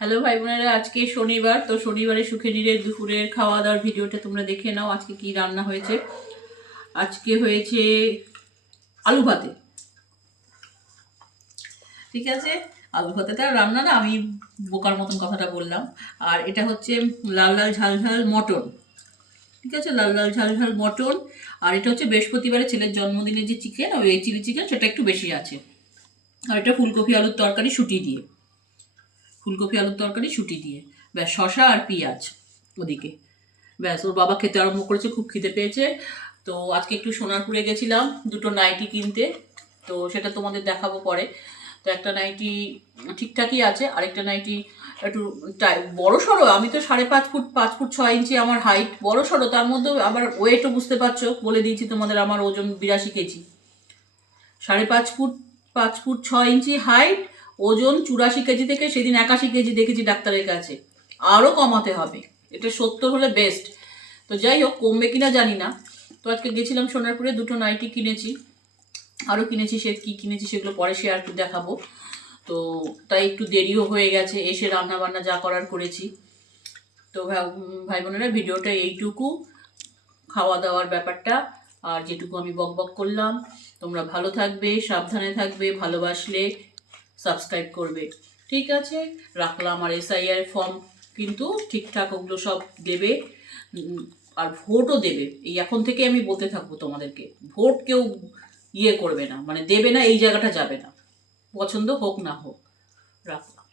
Hello ভাই বোনেরা, আজকে শনিবার। তো শনিবারে সুখে নিরে দুপুরের খাওয়া দাওয়ার ভিডিওটা তোমরা দেখে নাও। আজকে কি রান্না হয়েছে? আজকে হয়েছে আলু ভাতে। ঠিক আছে, আলু ভাতেটা রান্না না, আমি বোকার মতন কথাটা বললাম। আর এটা হচ্ছে লাল লাল ঝাল ঝাল মটন। ঠিক আছে, লাল লাল ঝাল ঝাল মটন। আর এটা হচ্ছে বৃহস্পতিবারে ছেলের জন্মদিনে যে চিকেন, ওই চিলি চিকেন, সেটা একটু বেশি আছে। আর এটা ফুলকপি আলুর তরকারি শুটি দিয়ে, ফুলকপি আলুর তরকারি শুটি দিয়ে, ব্যাস, শশা আর পেঁয়াজ ওদিকে। ব্যাস, ওর বাবা খেতে আরম্ভ করেছে, খুব খিদে পেয়েছে। তো আজকে একটু সোনারপুরে গেছিলাম দুটো নাইটি কিনতে, তো সেটা তোমাদের দেখাবো পরে। তো একটা নাইটি ঠিকঠাকই আছে, আরেকটা নাইটি একটু বড় সড়ো। আমি তো 5.5 ফুট 5 ফুট 6 ইঞ্চি আমার হাইট, বড় সড়ো। তার মধ্যে আবার ওয়েটও বুঝতে পারছো, বলে দিয়েছি তোমাদের, আমার ওজন 82 কেজি। 5.5 ফুট 5 ফুট 6 ইঞ্চি হাইট, ওজন 84 কেজি থেকে সেদিন 81 কেজি দেখেছি ডাক্তারের কাছে। আরও কমাতে হবে, এটা 70 হলে বেস্ট। তো যাই হোক, কমবে কিনা জানি না। তো আজকে গেছিলাম সোনারপুরে, দুটো নাইটি কিনেছি, আরও কিনেছি। সে কী কিনেছি সেগুলো পরে শেয়ার দেখাবো। তো তাই একটু দেরিও হয়ে গেছে, এসে রান্না বান্না যা করার করেছি। তো ভাই বোনেরা, ভিডিওটা এইটুকু, খাওয়া দাওয়ার ব্যাপারটা। আর যেটুকু আমি বক বক করলাম, তোমরা ভালো থাকবে, সাবধানে থাকবে, ভালোবাসলে সাবস্ক্রাইব করবে। ঠিক আছে, রাখলাম। আর SIR ফর্ম কিন্তু ঠিকঠাক ওগুলো সব দেবে, আর ভোটও দেবে। এই এখন থেকে আমি বলতে থাকবো তোমাদেরকে, ভোট কেউ করবে না, মানে দেবে না, এই জায়গাটা যাবে না, পছন্দ হোক না হোক। রাখলাম।